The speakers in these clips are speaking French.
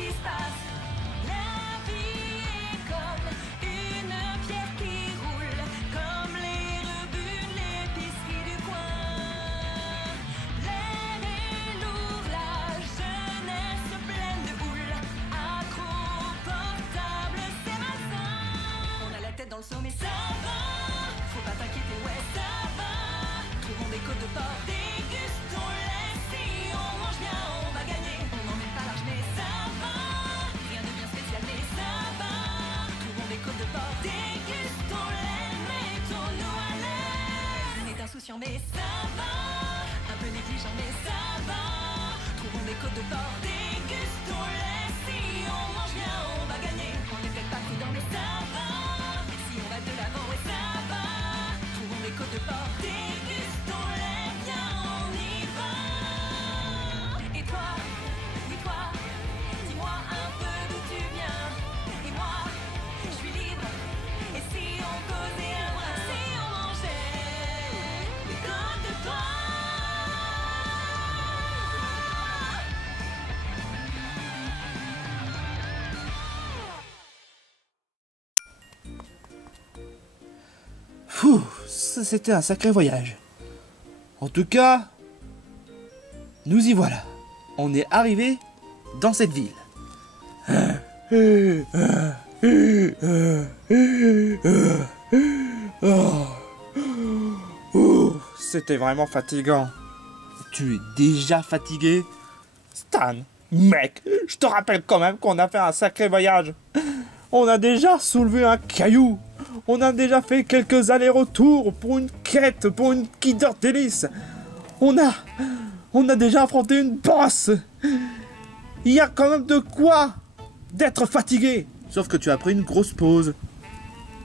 qui se passe. La vie est comme une pierre qui roule, comme les rebuts de l'épicerie du coin. L'air est lourd, la jeunesse pleine de houle, accro portable, c'est malsain. On a la tête dans le seau mais ça va, faut pas t'inquiéter, ouais ça va. Trouvons des côtes de porc, dégustons-les, si on mange bien on va gagner. On n'en est pas large mais ça va, rien de bien spécial mais ça va. Trouvons des côtes de porc, dégustons-les, mettons-nous à l'aise. On est insouciant mais ça va, un peu négligent mais ça va. Trouvons des côtes de porc, dégustons-les, si on mange bien on va gagner. On n'est peut-être pas prudent mais ça va, si on va de l'avant ouais ça va. Trouvons des côtes de porc, dégustons-les, viens on y va. Et toi, oui toi, dis-moi un peu d'où tu viens. Et moi, je suis libre. Et si on causait un brin, si on mangeait des côtes de porc. Fouh, ça c'était un sacré voyage. En tout cas, nous y voilà. On est arrivé dans cette ville. C'était vraiment fatigant. Tu es déjà fatigué? Stan, mec, je te rappelle quand même qu'on a fait un sacré voyage. On a déjà soulevé un caillou. On a déjà fait quelques allers-retours pour une quête, pour une Kinder Delice. On a déjà affronté une bosse. Il y a quand même de quoi d'être fatigué. Sauf que tu as pris une grosse pause.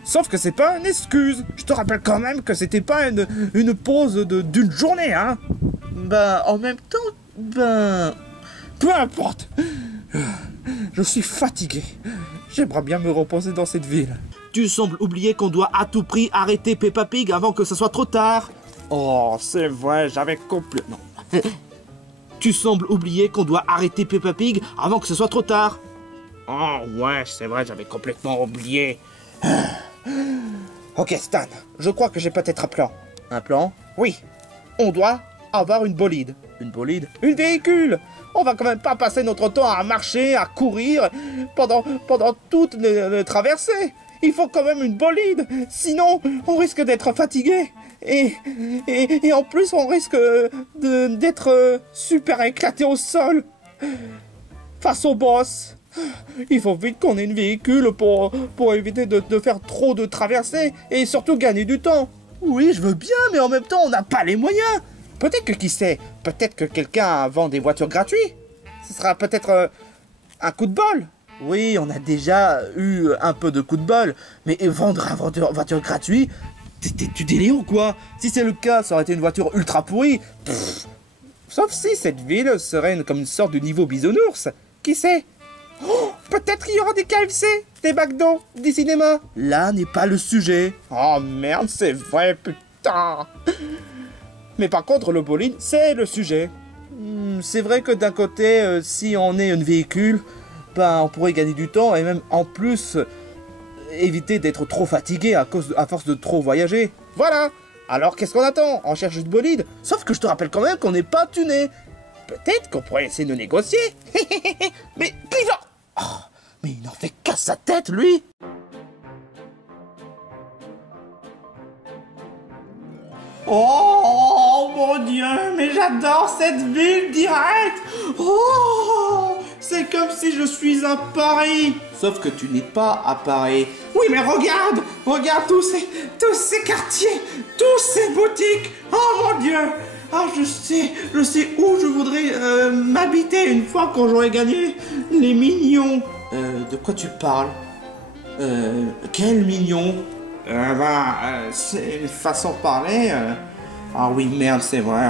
Sauf que c'est pas une excuse. Je te rappelle quand même que c'était pas une pause d'une journée, hein. Ben, en même temps, peu importe. Je suis fatigué. J'aimerais bien me reposer dans cette ville. Tu sembles oublier qu'on doit à tout prix arrêter Peppa Pig avant que ce soit trop tard. Oh, c'est vrai, j'avais complètement... Tu sembles oublier qu'on doit arrêter Peppa Pig avant que ce soit trop tard. Oh, ouais, c'est vrai, j'avais complètement oublié. Ok, Stan, je crois que j'ai peut-être un plan. Un plan? Oui. On doit avoir une bolide. Une bolide? Une véhicule. On va quand même pas passer notre temps à marcher, à courir pendant toute les traversée. Il faut quand même une bolide, sinon on risque d'être fatigué. Et en plus on risque d'être super éclaté au sol face au boss. Il faut vite qu'on ait une véhicule pour éviter de faire trop de traversées et surtout gagner du temps. Oui, je veux bien, mais en même temps on n'a pas les moyens. Peut-être que qui sait, peut-être que quelqu'un vend des voitures gratuites. Ce sera peut-être un coup de bol. Oui, on a déjà eu un peu de coup de bol, mais vendre une voiture gratuite, tu délires ou quoi? Si c'est le cas, ça aurait été une voiture ultra pourrie. Sauf si cette ville serait comme une sorte de niveau bisounours. Qui sait? Oh, peut-être qu'il y aura des KFC, des McDo, des cinémas. Là n'est pas le sujet. Oh merde, c'est vrai, putain. Mais par contre, le bowling, c'est le sujet. C'est vrai que d'un côté, si on est un véhicule, ben, on pourrait gagner du temps et même en plus éviter d'être trop fatigué à force de trop voyager. Voilà. Alors qu'est-ce qu'on attend? On cherche une bolide. Sauf que je te rappelle quand même qu'on n'est pas tuné. Peut-être qu'on pourrait essayer de négocier. Mais Cliva! Oh, mais il n'en fait qu'à sa tête, lui. Oh mon Dieu, mais j'adore cette ville direct. Oh, c'est comme si je suis à Paris. Sauf que tu n'es pas à Paris. Oui, mais regarde tous ces quartiers, tous ces boutiques. Oh mon Dieu. Ah, je sais où je voudrais m'habiter une fois quand j'aurai gagné les millions. De quoi tu parles? Quel million? C'est une façon de parler. Ah oui, merde, c'est vrai.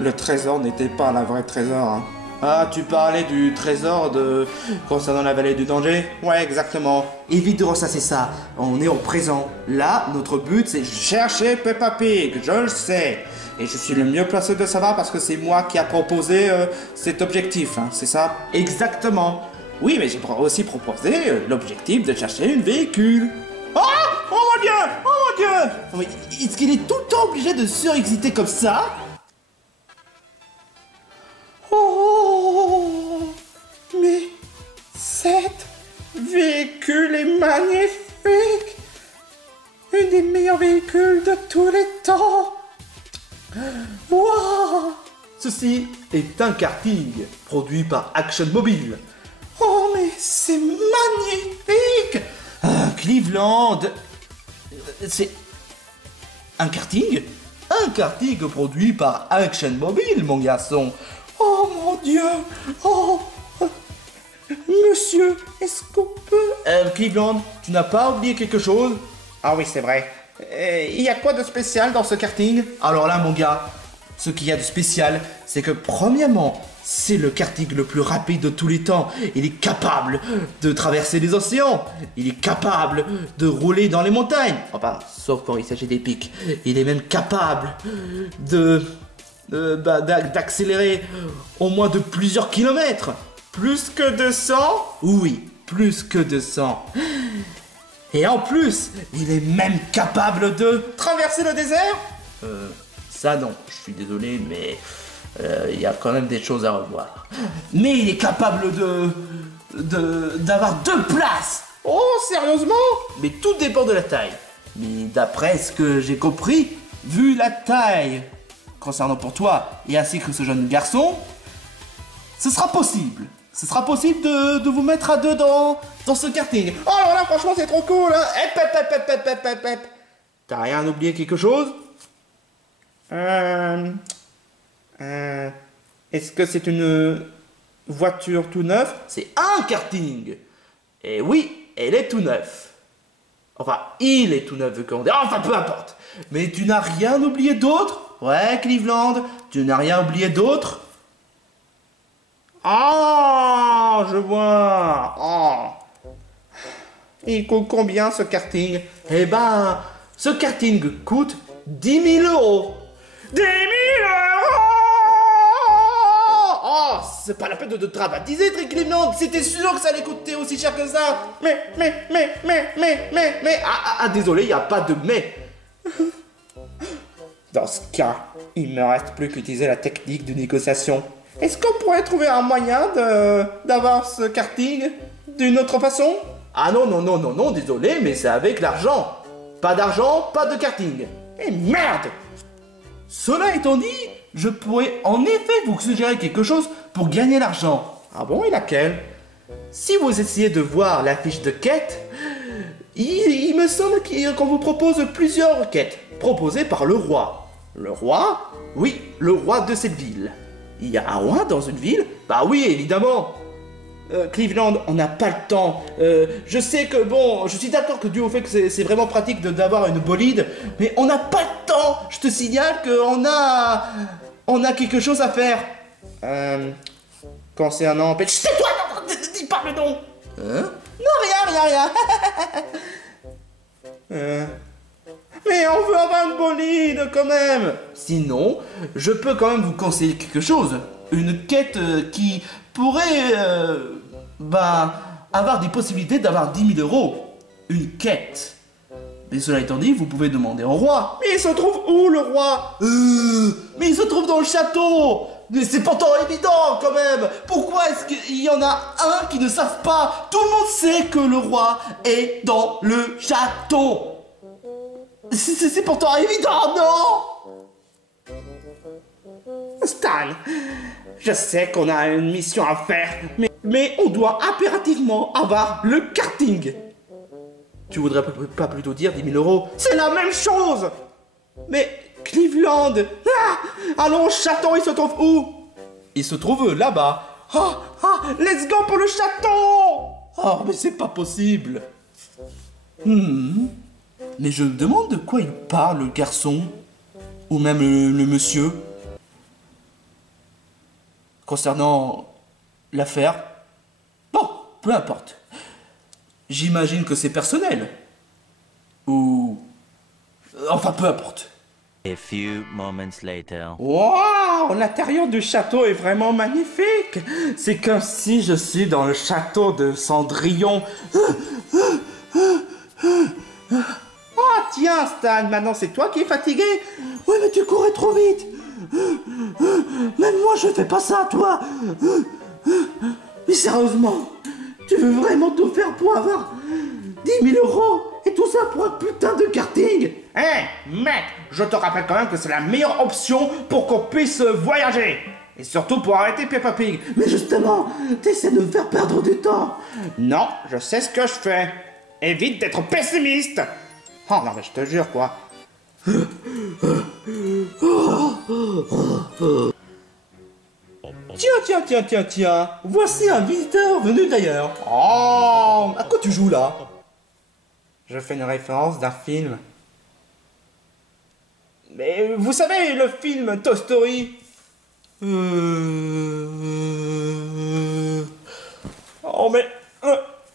Le trésor n'était pas la vraie trésor. Hein. Ah, tu parlais du trésor concernant la vallée du danger? Ouais, exactement. Évite de ressasser ça. On est au présent. Là, notre but, c'est chercher Peppa Pig. Je le sais. Et je suis le mieux placé de savoir parce que c'est moi qui a proposé cet objectif. Hein, c'est ça? Exactement. Oui, mais j'ai aussi proposé l'objectif de chercher une véhicule. Oh! Oh mon Dieu! Oh mon Dieu! Mais est-ce qu'il est tout le temps obligé de surexciter comme ça? Oh, mais cette véhicule est magnifique! Une des meilleurs véhicules de tous les temps! Wow! Ceci est un karting produit par Action Mobile. Oh, mais c'est magnifique! Cleveland! C'est un karting? Un karting produit par Action Mobile, mon garçon! Oh mon Dieu! Oh! Monsieur, est-ce qu'on peut... Cleveland, tu n'as pas oublié quelque chose? Ah oui, c'est vrai. Il y a quoi de spécial dans ce karting? Alors là, mon gars, ce qu'il y a de spécial, c'est que premièrement, c'est le karting le plus rapide de tous les temps. Il est capable de traverser les océans. Il est capable de rouler dans les montagnes. Enfin, sauf quand il s'agit des pics. Il est même capable d'accélérer au moins de plusieurs kilomètres. Plus que 200? Oui, plus que 200. Et en plus, il est même capable de traverser le désert? Ça non, je suis désolé, mais il y a quand même des choses à revoir. Mais il est capable d'avoir 2 places. Oh, sérieusement? Mais tout dépend de la taille. Mais d'après ce que j'ai compris, vu la taille concernant pour toi et ainsi que ce jeune garçon, ce sera possible. Ce sera possible de vous mettre à 2 dans ce karting. Oh alors là, franchement, c'est trop cool, hein. Hep. T'as rien oublié quelque chose? Est-ce que c'est une voiture tout neuve? C'est un karting. Et oui, elle est tout neuf. Enfin, il est tout neuf, vu qu'on dit. Enfin, peu importe. Mais tu n'as rien oublié d'autre? Ouais, Cleveland, tu n'as rien oublié d'autre? Ah, je vois. Oh. Il coûte combien ce karting? Eh ben, ce karting coûte 10 000 euros. 10 000 euros! Oh, c'est pas la peine de te dramatiser, Cleveland. C'était sûr que ça allait coûter aussi cher que ça. Désolé, il n'y a pas de mais. Dans ce cas, il me reste plus qu'utiliser la technique de négociation. Est-ce qu'on pourrait trouver un moyen d'avoir ce karting d'une autre façon? Ah non, désolé, mais c'est avec l'argent. Pas d'argent, pas de karting. Eh merde! Cela étant dit, je pourrais en effet vous suggérer quelque chose pour gagner l'argent. Ah bon, et laquelle? Si vous essayez de voir la fiche de quête, il me semble qu'on vous propose plusieurs quêtes proposées par le roi. Le roi? Oui, le roi de cette ville. Il y a un roi dans une ville? Bah oui, évidemment. Cleveland, on n'a pas le temps. Je sais que, bon, je suis d'accord que dû au fait que c'est vraiment pratique d'avoir une bolide, mais on n'a pas le temps. Je te signale qu'on a quelque chose à faire. Concernant... C'est toi, dis pas le nom. Hein? Non, rien. Mais on veut avoir une bolide quand même. Sinon, je peux quand même vous conseiller quelque chose. Une quête qui pourrait avoir des possibilités d'avoir 10 000 euros. Une quête. Mais cela étant dit, vous pouvez demander au roi. Mais il se trouve où, le roi? Mais il se trouve dans le château. Mais c'est pourtant évident quand même. Pourquoi est-ce qu'il y en a un qui ne savent pas? Tout le monde sait que le roi est dans le château. C'est pourtant évident, non? Stan, je sais qu'on a une mission à faire, mais on doit impérativement avoir le karting. Tu voudrais pas plutôt dire 10 000 euros? C'est la même chose. Mais Cleveland, allons au château, il se trouve où? Il se trouve là-bas. Let's go pour le château. Oh, mais c'est pas possible. Mais je me demande de quoi il parle, le garçon. Ou même le monsieur. Concernant L'affaire? Bon, peu importe. J'imagine que c'est personnel. Ou... Enfin, peu importe. A few moments later. Waouh, l'intérieur du château est vraiment magnifique. C'est comme si je suis dans le château de Cendrillon. Ah tiens, Stan, maintenant c'est toi qui es fatigué. Oui, mais tu courais trop vite. Même moi, je fais pas ça, toi. Mais sérieusement, tu veux vraiment tout faire pour avoir 10 000 euros et tout ça pour un putain de karting? Mec, je te rappelle quand même que c'est la meilleure option pour qu'on puisse voyager. Et surtout pour arrêter Peppa Pig. Mais justement, t'essaies de me faire perdre du temps. Non, je sais ce que je fais. Évite d'être pessimiste. Oh non, mais je te jure, quoi. Tiens. Voici un visiteur venu d'ailleurs. Oh, à quoi tu joues là? Je fais une référence d'un film. Mais vous savez, le film Toy Story. Oh mais...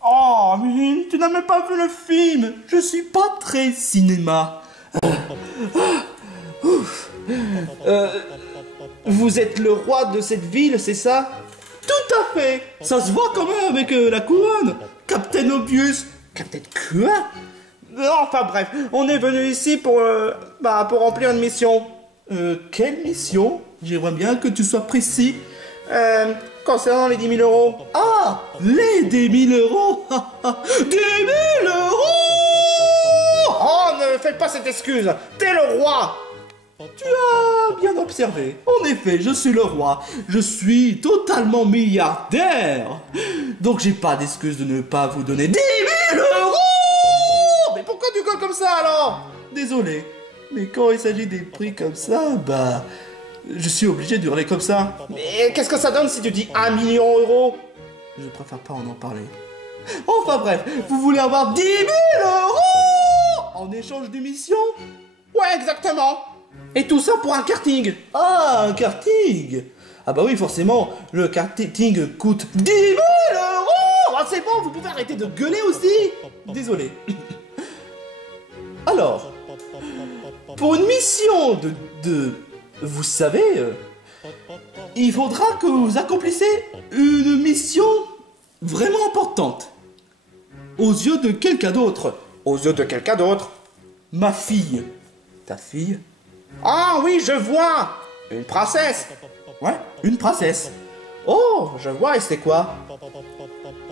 Oh, mais tu n'as même pas vu le film. Je suis pas très cinéma. Vous êtes le roi de cette ville, c'est ça? Tout à fait. Ça se voit quand même avec la couronne. Captain Obvious. Captain quoi? Enfin bref, on est venu ici pour remplir une mission. Quelle mission? J'aimerais bien que tu sois précis. Concernant les 10 000 euros. Ah, les 10 000 euros. 10 000 euros. Oh, ne faites pas cette excuse. T'es le roi. Tu as bien observé. En effet, je suis le roi. Je suis totalement milliardaire. Donc j'ai pas d'excuse de ne pas vous donner 10 000 euros. Mais pourquoi tu gueules comme ça alors? Désolé. Mais quand il s'agit des prix comme ça, je suis obligé de hurler comme ça. Mais qu'est-ce que ça donne si tu dis 1 million d'euros? Je préfère pas en parler. Enfin bref, vous voulez avoir 10 000 euros en échange d'émissions? Ouais, exactement. Et tout ça pour un karting. Ah, un karting. Ah bah oui, forcément, le karting coûte 10 000 euros. Ah, c'est bon, vous pouvez arrêter de gueuler aussi. Désolé. Alors, pour une mission de vous savez, il faudra que vous accomplissez une mission vraiment importante. Aux yeux de quelqu'un d'autre. Aux yeux de quelqu'un d'autre? Ma fille. Ta fille? Ah oui, je vois. Une princesse. Ouais, une princesse. Oh, je vois, et c'est quoi?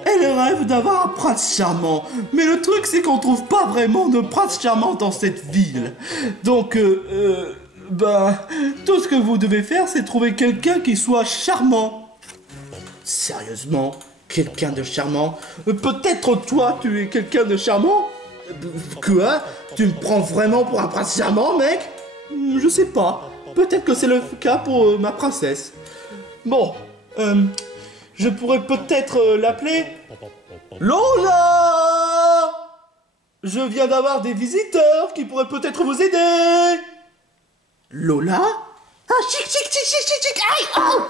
Elle rêve d'avoir un prince charmant. Mais le truc, c'est qu'on trouve pas vraiment de prince charmant dans cette ville. Donc, tout ce que vous devez faire, c'est trouver quelqu'un qui soit charmant. Sérieusement? Quelqu'un de charmant? Peut-être toi, tu es quelqu'un de charmant? Quoi? Tu me prends vraiment pour un prince charmant, mec? Je sais pas. Peut-être que c'est le cas pour ma princesse. Bon, je pourrais peut-être l'appeler... Lola! Je viens d'avoir des visiteurs qui pourraient peut-être vous aider. Lola? Ah, chic, aïe, oh!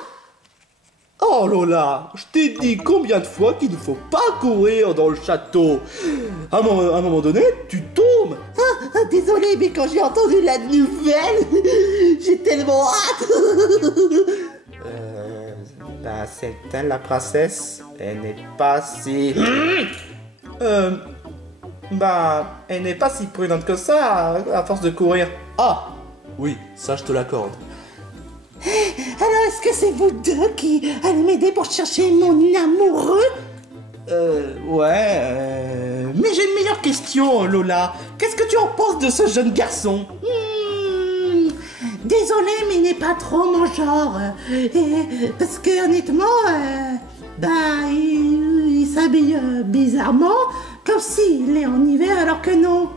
Oh Lola, je t'ai dit combien de fois qu'il ne faut pas courir dans le château. À un moment donné, tu tombes. Désolé, mais quand j'ai entendu la nouvelle, j'ai tellement hâte. C'est elle la princesse? Elle n'est pas si... elle n'est pas si prudente que ça à force de courir. Ah, oui, ça je te l'accorde. Alors, est-ce que c'est vous deux qui allez m'aider pour chercher mon amoureux? Mais j'ai une meilleure question, Lola. Qu'est-ce que tu en penses de ce jeune garçon? Désolé, mais il n'est pas trop mon genre. Parce que, honnêtement, il s'habille bizarrement, comme s'il est en hiver alors que non.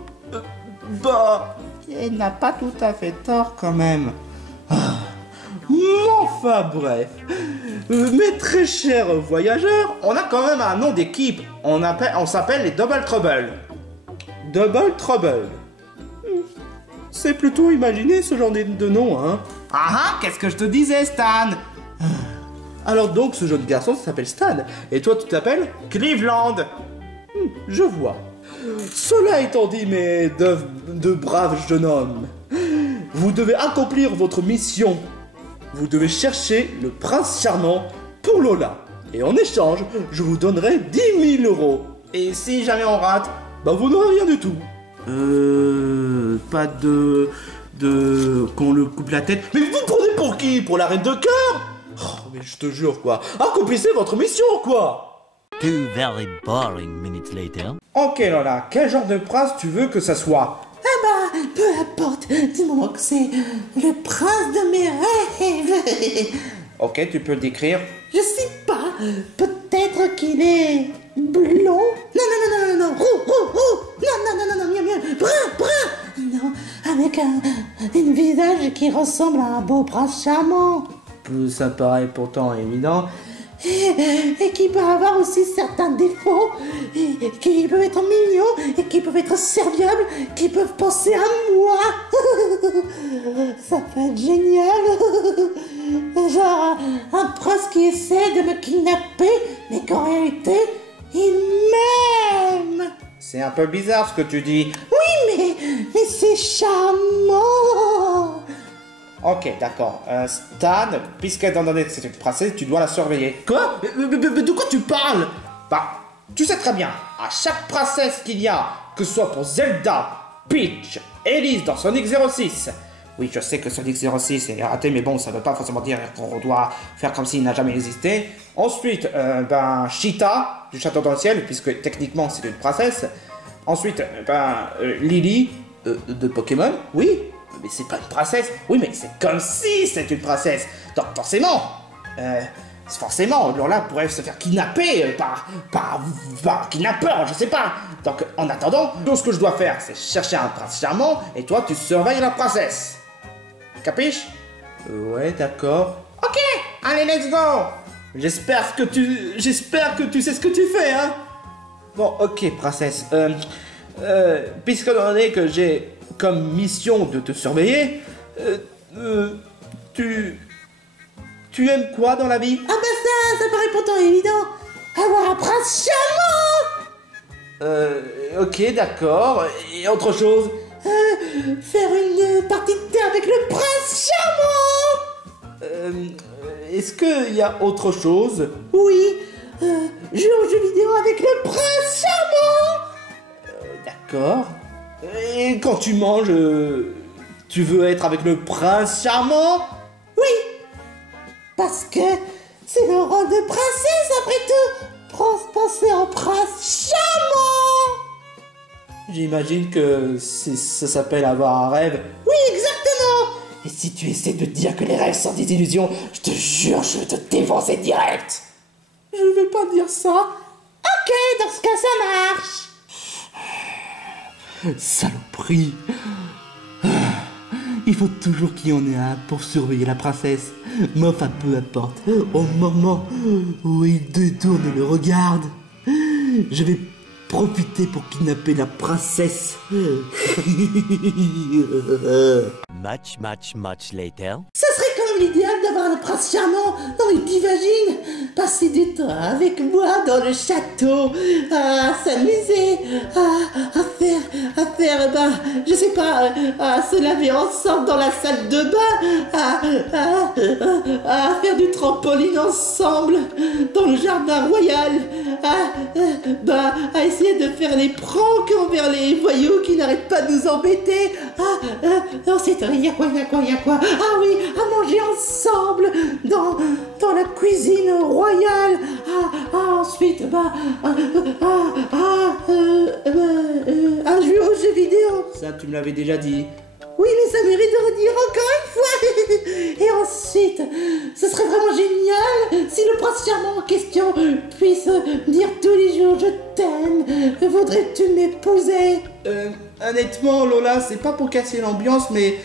Il n'a pas tout à fait tort quand même. Enfin bref, mes très chers voyageurs, on a quand même un nom d'équipe. On s'appelle les Double Trouble. Double Trouble. C'est plutôt imaginé ce genre de nom, hein. Qu'est-ce que je te disais, Stan? Alors donc ce jeune garçon s'appelle Stan. Et toi tu t'appelles Cleveland. Je vois. Cela étant dit, mes de braves jeunes hommes, vous devez accomplir votre mission. Vous devez chercher le prince charmant pour Lola. Et en échange, je vous donnerai 10 000 euros. Et si jamais on rate, bah vous n'aurez rien du tout. Pas de qu'on le coupe la tête. Mais vous me prenez pour qui? Pour la reine de cœur? Oh, mais je te jure quoi. Accomplissez votre mission quoi. 2 very boring minutes later. Ok Lola, quel genre de prince tu veux que ça soit? Ah bah, peu importe, du moment que c'est le prince de mes rêves. Ok, tu peux le décrire. Je sais pas, peut-être qu'il est blond. Non, roux, non, mieux, brun, non, avec un visage qui ressemble à un beau prince charmant. Ça paraît pourtant évident. Et qui peut avoir aussi certains défauts, et qui peuvent être mignons, et qui peuvent être serviables, qui peuvent penser à moi. Ça peut être génial. Genre un prince qui essaie de me kidnapper, mais qu'en réalité, il m'aime. C'est un peu bizarre ce que tu dis. Oui, mais c'est charmant. Ok, d'accord. Stan, puisqu'étant donné que c'est une princesse, tu dois la surveiller. Quoi? Mais de quoi tu parles? Bah, tu sais très bien, à chaque princesse qu'il y a, que ce soit pour Zelda, Peach, Elise dans Sonic 06. Oui, je sais que Sonic 06 est raté, mais bon, ça ne veut pas forcément dire qu'on doit faire comme s'il n'a jamais existé. Ensuite, Cheetah, du Château dans le Ciel, puisque techniquement c'est une princesse. Ensuite, Lily, de Pokémon, oui. Mais c'est pas une princesse. Oui, mais c'est comme si c'est une princesse. Donc forcément, Lola pourrait se faire kidnapper par un kidnappeur, je sais pas. Donc en attendant, tout ce que je dois faire, c'est chercher un prince charmant et toi tu surveilles la princesse. Capiche? Ouais, d'accord. Ok, allez, let's go. J'espère que tu sais ce que tu fais, hein. Bon, ok, princesse. Puisque l'on est que j'ai comme mission de te surveiller, tu aimes quoi dans la vie? Ah bah ça paraît pourtant évident. Avoir un prince charmant. Ok, d'accord. Et autre chose? Faire une partie de thé avec le prince charmant. Est-ce qu'il y a autre chose? Oui, jouer aux jeux vidéo avec le prince charmant. D'accord. Et quand tu manges, tu veux être avec le prince charmant? Oui, parce que c'est le rôle de princesse après tout. Penser en prince charmant. J'imagine que ça s'appelle avoir un rêve. Oui, exactement. Et si tu essaies de dire que les rêves sont des illusions, je te jure, je vais te défoncer direct. Je vais pas dire ça. Ok, dans ce cas, ça marche. Saloperie. Il faut toujours qu'il y en ait un pour surveiller la princesse. Mais enfin, peu importe. Au moment où il détourne le regard, je vais profiter pour kidnapper la princesse. Much later. Ça serait quand même l'idéal d'avoir un prince charmant. Non mais t'imagines passer du temps avec moi dans le château, à s'amuser, à faire, je sais pas, à se laver ensemble dans la salle de bain, à faire du trampoline ensemble dans le jardin royal, à essayer de faire les pranks envers les voyous qui n'arrêtent pas de nous embêter. Ensuite, il y a quoi? Ah oui, à manger ensemble dans la cuisine royale. Ensuite, à jouer aux jeux vidéo. Ça, tu me l'avais déjà dit. Oui, mais ça mérite de redire encore une fois. Et ensuite, ce serait vraiment génial si le prince charmant en question puisse dire tous les jours je t'aime, voudrais-tu m'épouser? Honnêtement, Lola, c'est pas pour casser l'ambiance, mais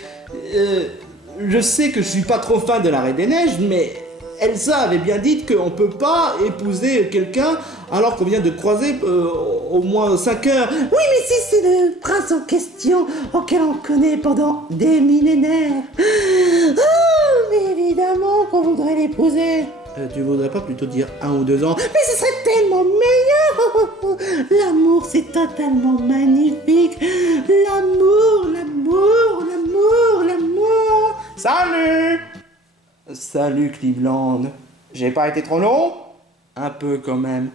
je sais que je suis pas trop fan de la Reine des Neiges, mais Elsa avait bien dit qu'on peut pas épouser quelqu'un alors qu'on vient de croiser au moins 5 heures. Oui, mais si c'est le prince en question auquel on connaît pendant des millénaires. Oh, mais évidemment qu'on voudrait l'épouser. Tu voudrais pas plutôt dire 1 ou 2 ans? Mais ce serait tellement meilleur. L'amour, c'est totalement magnifique. L'amour, l'amour, l'amour, l'amour. Salut! Salut Cleveland. J'ai pas été trop long? Un peu quand même.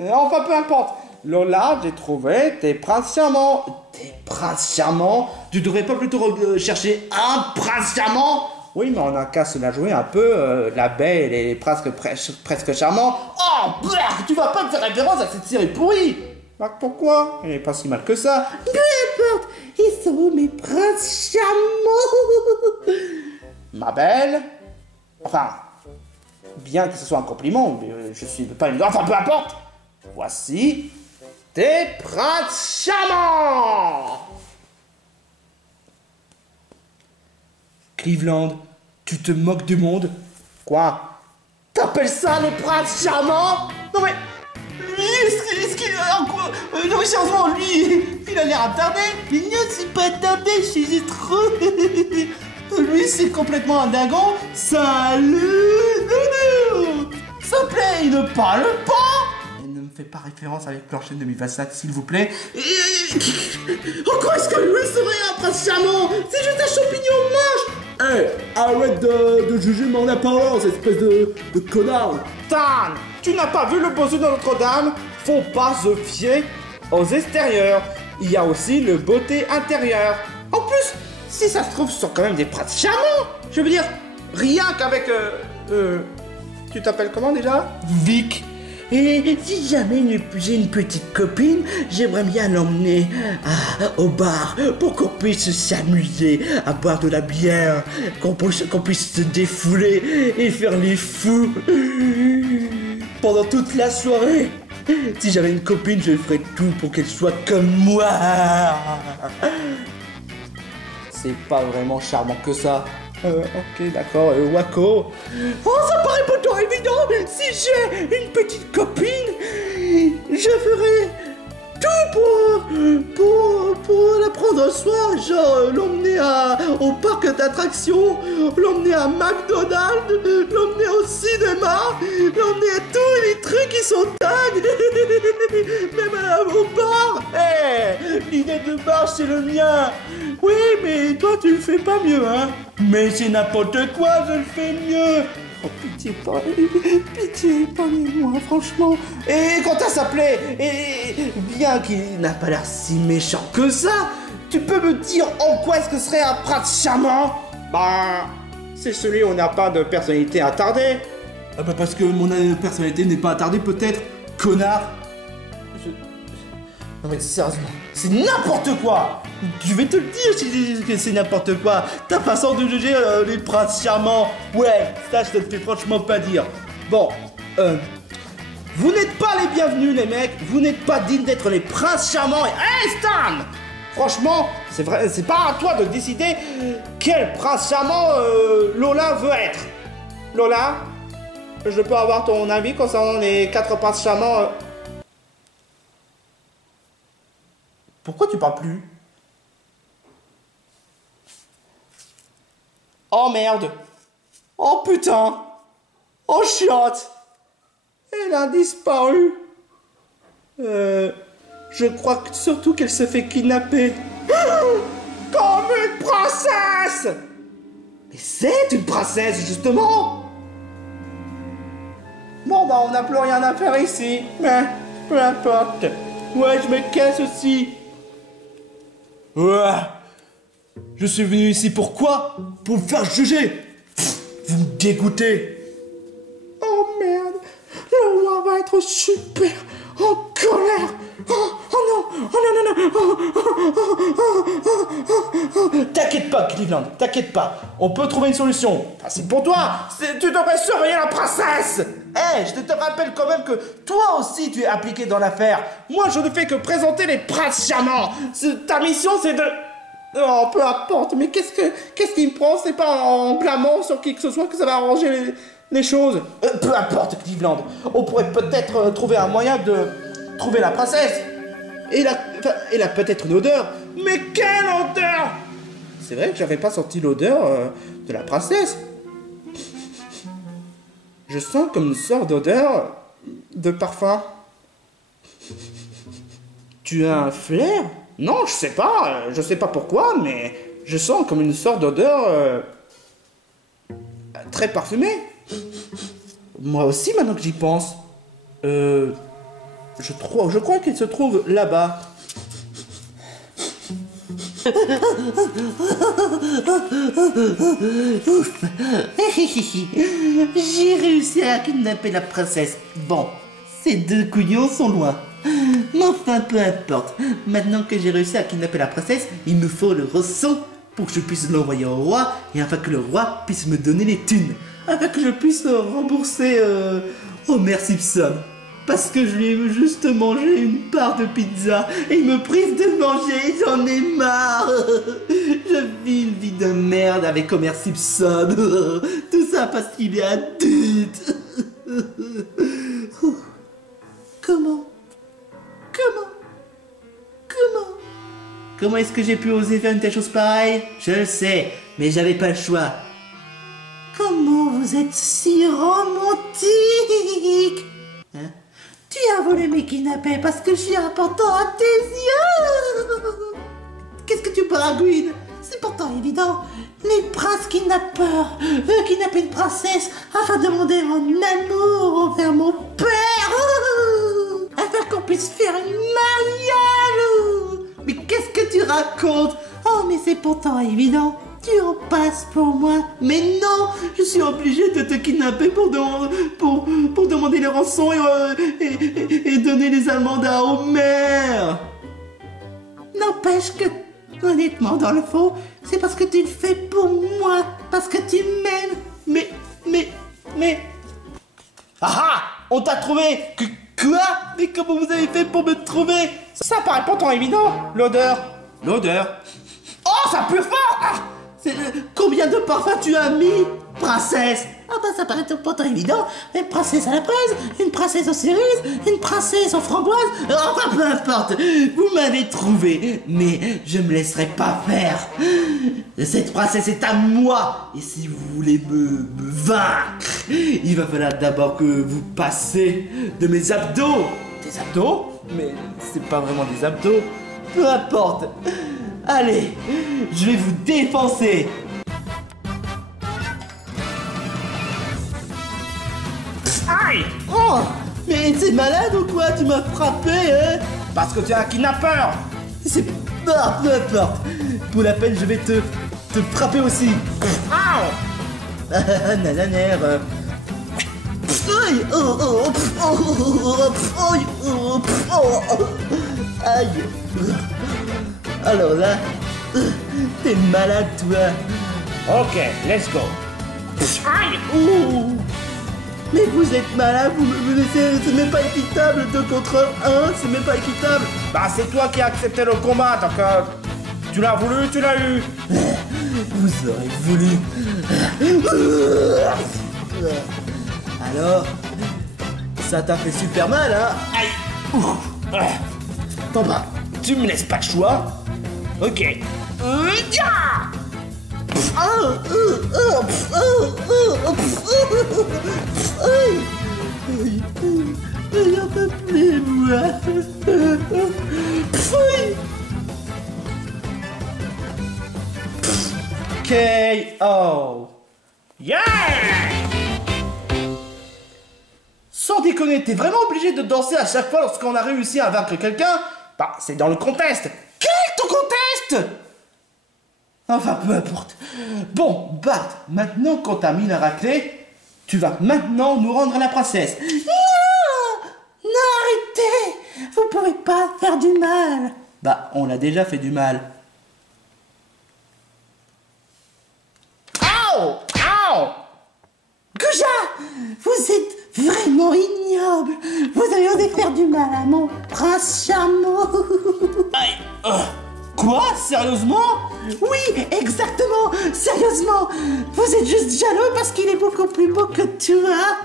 Enfin, peu importe. Lola, j'ai trouvé tes princes charmants. Tes princes charmants? Tu devrais pas plutôt chercher un prince charmant? Oui, mais on a qu'à se la jouer un peu. La belle et presque charmants. Oh, brrr, tu vas pas me faire référence à cette série pourrie. Bah, pourquoi? Elle est pas si mal que ça. Peu importe, ils sont où mes princes charmants? Ma belle. Enfin, bien que ce soit un compliment, mais je suis pas une... Enfin, peu importe. Voici tes princes charmants. Cleveland, tu te moques du monde? Quoi? T'appelles ça les princes charmants? Non mais... Est-ce qu'il... non mais sérieusement, lui, il a l'air attardé. Mais non, c'est pas attardé, je suis trop... Lui, c'est complètement un dingon. Salut, Nounou. S'il te plaît, il ne parle pas. Et ne me fais pas référence avec Plancher 2025, s'il vous plaît. Encore est-ce que lui serait un prince charmant? C'est juste un champignon moche. Arrête de juger mon apparence, espèce de connard. Tan, tu n'as pas vu le bossu de Notre-Dame? Faut pas se fier aux extérieurs. Il y a aussi le beauté intérieure. En plus, si ça se trouve, ce sont quand même des princes charmants. Je veux dire, rien qu'avec... tu t'appelles comment déjà? Vic. Et si jamais j'ai une petite copine, j'aimerais bien l'emmener au bar pour qu'on puisse s'amuser, à boire de la bière, qu'on puisse se défouler et faire les fous pendant toute la soirée. Si j'avais une copine, je ferais tout pour qu'elle soit comme moi. C'est pas vraiment charmant que ça. Ok, d'accord, Wako. Oh, ça paraît pourtant évident. Si j'ai une petite copine, je ferai tout pour la prendre soin. Genre, l'emmener au parc d'attractions, l'emmener à McDonald's, l'emmener au cinéma, l'emmener à tous les trucs qui sont dingues. Même au bar. L'idée de bar, c'est le mien. Oui, mais toi, tu le fais pas mieux, hein. Mais c'est n'importe quoi, je le fais mieux. Oh, pitié, parlez-moi, franchement. Et quand t'as s'appelé, et bien qu'il n'a pas l'air si méchant que ça, tu peux me dire en quoi est-ce que serait un prince charmant? Bah, c'est celui où on n'a pas de personnalité attardée. Ah bah parce que mon personnalité n'est pas attardée peut-être, connard. Non mais sérieusement, c'est n'importe quoi. Je vais te le dire que c'est n'importe quoi. Ta façon de juger les princes charmants. Ouais, ça je te le fais franchement pas dire. Bon, vous n'êtes pas les bienvenus les mecs. Vous n'êtes pas dignes d'être les princes charmants. Hey Stan! Franchement, c'est vrai, c'est pas à toi de décider quel prince charmant Lola veut être. Lola, je peux avoir ton avis concernant les 4 princes charmants Pourquoi tu parles plus? Oh merde! Oh putain! Oh chiotte! Elle a disparu! Je crois surtout qu'elle se fait kidnapper. Comme une princesse! Mais c'est une princesse, justement! Bon bah on n'a plus rien à faire ici, mais peu importe. Ouais, je me casse aussi. Ouais. Je suis venu ici pour quoi? Pour me faire juger. Vous me dégoûtez. Oh merde, le roi va être super en colère. Oh non, T'inquiète pas, Cleveland, t'inquiète pas. On peut trouver une solution. c'est pour toi. Tu devrais surveiller la princesse. Je te rappelle quand même que toi aussi tu es impliqué dans l'affaire. Moi je ne fais que présenter les princes charmants. Ta mission c'est de... Oh, peu importe, mais qu'est-ce qui me prend? C'est pas en blâmant sur qui que ce soit que ça va arranger les choses. Peu importe, Cleveland. On pourrait peut-être trouver un moyen de trouver la princesse. Et elle a peut-être une odeur. Mais quelle odeur! C'est vrai que j'avais pas senti l'odeur de la princesse. Je sens comme une sorte d'odeur de parfum. Tu as un flair? Non, je sais pas pourquoi, mais je sens comme une sorte d'odeur très parfumée. Moi aussi, maintenant que j'y pense. Je crois qu'il se trouve là-bas. Ouf. J'ai réussi à kidnapper la princesse. Bon, ces deux couillons sont loin. Mais enfin, peu importe. Maintenant que j'ai réussi à kidnapper la princesse, il me faut le ressent pour que je puisse l'envoyer au roi et afin que le roi puisse me donner les thunes. Afin que je puisse rembourser Homer Simpson. Parce que je lui ai juste mangé une part de pizza et il me prive de manger, j'en ai marre. Je vis une vie de merde avec Homer Simpson. Tout ça parce qu'il est adulte. Comment est-ce que j'ai pu oser faire une telle chose pareille? Je le sais, mais j'avais pas le choix. Comment vous êtes si romantique? Hein? Tu as volé mes kidnappés parce que je suis important à tes yeux. Qu'est-ce que tu paragouines? C'est pourtant évident. Les princes kidnappeurs veulent kidnapper une princesse afin de demander en amour envers mon père. Afin qu'on puisse faire une mariage. Mais qu'est-ce que tu racontes? Oh, mais c'est pourtant évident. Tu en passes pour moi. Mais non, je suis obligé de te kidnapper pour demander les rançons et donner les amendes à Homer. N'empêche que, honnêtement, dans le fond, c'est parce que tu le fais pour moi. Parce que tu m'aimes. Mais... Ah ah! On t'a trouvé! Quoi? Mais comment vous avez fait pour me trouver? Ça paraît pourtant évident, l'odeur. Oh, ça pue fort! Ah! Combien de parfums tu as mis, princesse? Ah bah ça paraît pourtant évident. Une princesse à la fraise, une princesse aux cerises, une princesse aux framboises. Enfin peu importe, vous m'avez trouvé. Mais je me laisserai pas faire. Cette princesse est à moi. Et si vous voulez me vaincre, il va falloir d'abord que vous passez de mes abdos. Des abdos? Mais c'est pas vraiment des abdos. Peu importe. Allez, je vais vous défoncer. Aïe! Oh, mais t'es malade ou quoi? Tu m'as frappé, hein? Parce que tu es un kidnappeur. C'est pas, peu importe. Pour la peine, je vais te frapper aussi. Ow! Nananer. Aïe! Aïe! Alors là, t'es malade, toi. Ok, let's go. Aïe! Oh. Mais vous êtes malade, c'est même pas équitable, 2 contre 1, c'est même pas équitable. Bah c'est toi qui as accepté le combat, donc tu l'as voulu, tu l'as eu. Vous aurez voulu. Alors, ça t'a fait super mal, hein? Aïe! T'en vas. Tu me laisses pas de choix? Ok. J'en peux plus, moi. KO. Yeah! Sans déconner, t'es vraiment obligé de danser à chaque fois lorsqu'on a réussi à vaincre quelqu'un? Bah, c'est dans le contest. Quel est ton contest? Enfin, peu importe. Bon, Bart, maintenant qu'on t'a mis la raclée, tu vas maintenant nous rendre la princesse. Non! Non, arrêtez! Vous pouvez pas faire du mal. Bah, on a déjà fait du mal. Ow! Ow! Gouja! Vous êtes vraiment ignoble. Vous avez osé faire du mal à mon prince charmant. Aïe! Quoi? Sérieusement? Oui, exactement. Sérieusement. Vous êtes juste jaloux parce qu'il est beaucoup plus beau que toi.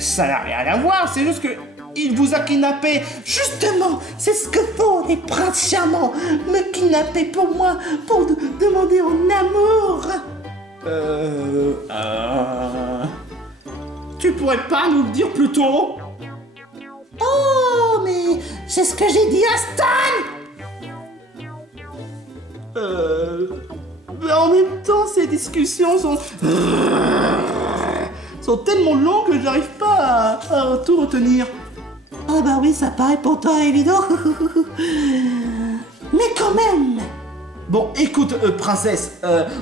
Ça n'a rien à voir, c'est juste que il vous a kidnappé. Justement, c'est ce que font les princes charmants. Me kidnapper pour moi, pour demander en amour. Tu pourrais pas nous le dire plus tôt? Oh, mais c'est ce que j'ai dit à Stan. Mais en même temps, ces discussions sont tellement longues que j'arrive pas à tout retenir. Ah bah oui, ça paraît pourtant évident. Mais quand même. Bon, écoute, princesse,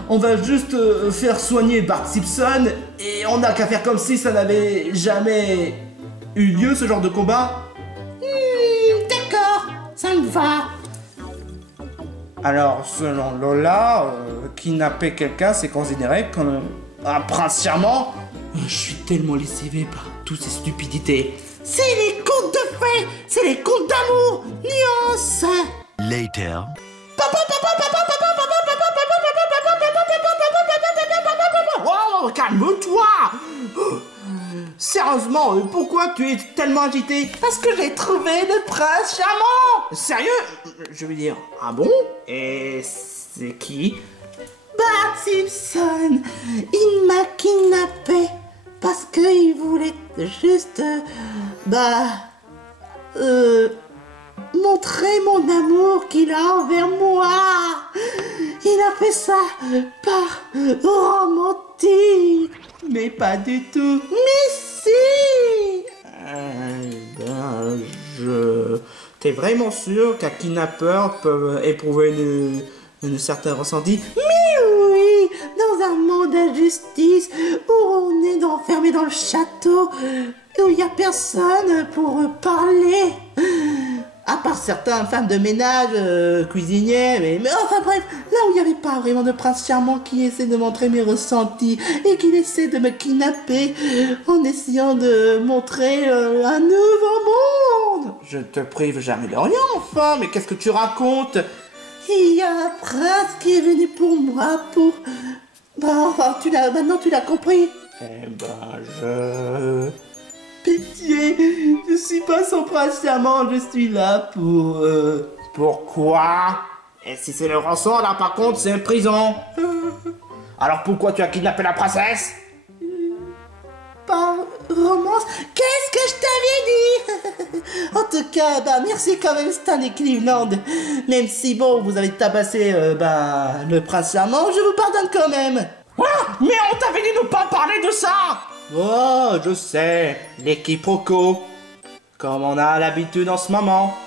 on va juste faire soigner Bart Simpson et on n'a qu'à faire comme si ça n'avait jamais eu lieu, ce genre de combat. D'accord, ça me va. Alors, selon Lola, kidnapper quelqu'un, c'est considéré comme un prince charmant. Je suis tellement lessivé par toutes ces stupidités. C'est les contes de fées, c'est les contes d'amour. Nuance. Later. Oh, calme-toi! Sérieusement, pourquoi tu es tellement agité? Parce que j'ai trouvé le prince charmant. Sérieux? Je veux dire, ah bon? Et c'est qui? Bart Simpson, il m'a kidnappé parce qu'il voulait juste, montrer mon amour qu'il a envers moi. Il a fait ça par romantique. Mais pas du tout. Mais si. T'es vraiment sûr qu'un kidnappeur peut éprouver une certaine ressenti? Mais oui, dans un monde d'injustice où on est enfermé dans le château, où il n'y a personne pour parler. À part certaines femmes de ménage, cuisiniers, mais enfin bref, là où il n'y avait pas vraiment de prince charmant qui essaie de montrer mes ressentis et qui essaie de me kidnapper en essayant de montrer un nouveau monde. Je te prive jamais de rien, enfin, mais qu'est-ce que tu racontes? Il y a un prince qui est venu pour moi, pour... Enfin, maintenant tu l'as compris. Eh ben, Pitié, je suis pas son prince charmant, je suis là pour... Pourquoi? Et si c'est le rançon, là par contre, c'est une prison. Alors pourquoi tu as kidnappé la princesse? Par romance, qu'est-ce que je t'avais dit? En tout cas, merci quand même Stanley Cleveland. Même si bon, vous avez tabassé le prince charmant, je vous pardonne quand même. Mais on t'avait dit de ne pas parler de ça! Oh, je sais, les quiproquos, comme on a l'habitude en ce moment.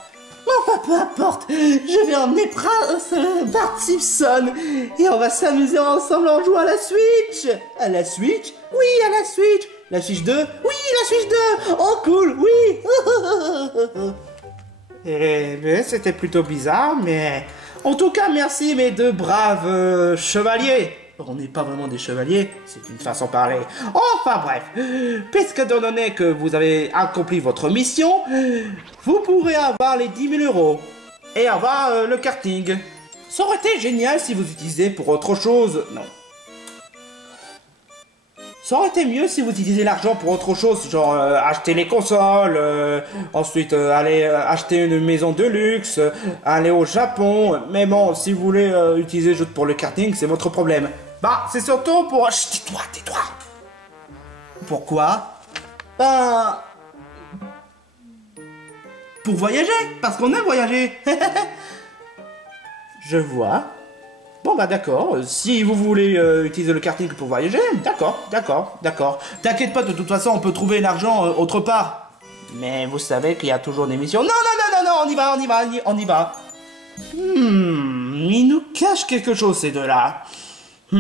Enfin, peu importe, je vais emmener Prince Bart Simpson et on va s'amuser ensemble en jouant à la Switch. À la Switch? Oui, à la Switch. La Switch 2? Oui, la Switch 2. Oh, cool, oui. Mais c'était plutôt bizarre, mais... En tout cas, merci mes deux braves chevaliers. On n'est pas vraiment des chevaliers, c'est une façon de parler. Enfin bref, puisque étant donné que vous avez accompli votre mission, vous pourrez avoir les 10 000 € et avoir le karting. Ça aurait été génial si vous utilisiez pour autre chose. Non. Ça aurait été mieux si vous utilisiez l'argent pour autre chose, genre acheter les consoles, ensuite aller acheter une maison de luxe, aller au Japon. Mais bon, si vous voulez utiliser juste pour le karting, c'est votre problème. Bah, c'est surtout pour... Chut, tais-toi. Pourquoi? Pour voyager, parce qu'on aime voyager. Je vois. Bon bah d'accord, si vous voulez utiliser le karting pour voyager, d'accord. T'inquiète pas, de toute façon on peut trouver l'argent autre part. Mais vous savez qu'il y a toujours des missions. Non, on y va. Ils nous cachent quelque chose ces deux-là. Bon,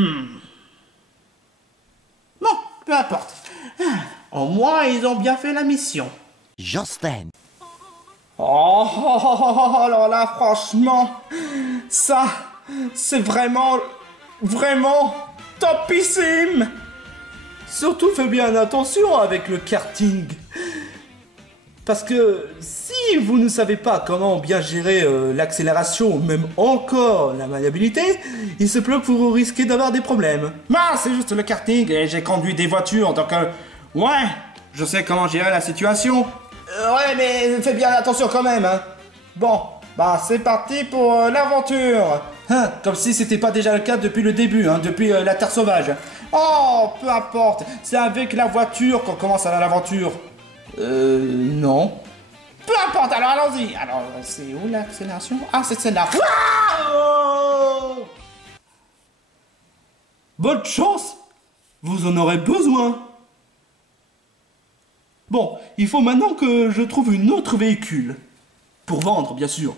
peu importe. Au moins ils ont bien fait la mission. Justin. Alors là franchement, ça... C'est vraiment topissime. Surtout fais bien attention avec le karting. Parce que si vous ne savez pas comment bien gérer l'accélération ou même encore la maniabilité, il se peut que vous risquez d'avoir des problèmes. Bah c'est juste le karting et j'ai conduit des voitures donc ouais, je sais comment gérer la situation. Ouais mais fais bien attention quand même hein. Bon, bah c'est parti pour l'aventure. Hein, comme si c'était pas déjà le cas depuis le début, hein, depuis la Terre sauvage. Oh, peu importe, c'est avec la voiture qu'on commence à l'aventure. Non. Peu importe, alors allons-y. Alors, c'est où l'accélération? Ah, c'est celle-là. Oh, bonne chance, vous en aurez besoin. Bon, il faut maintenant que je trouve une autre véhicule. Pour vendre, bien sûr.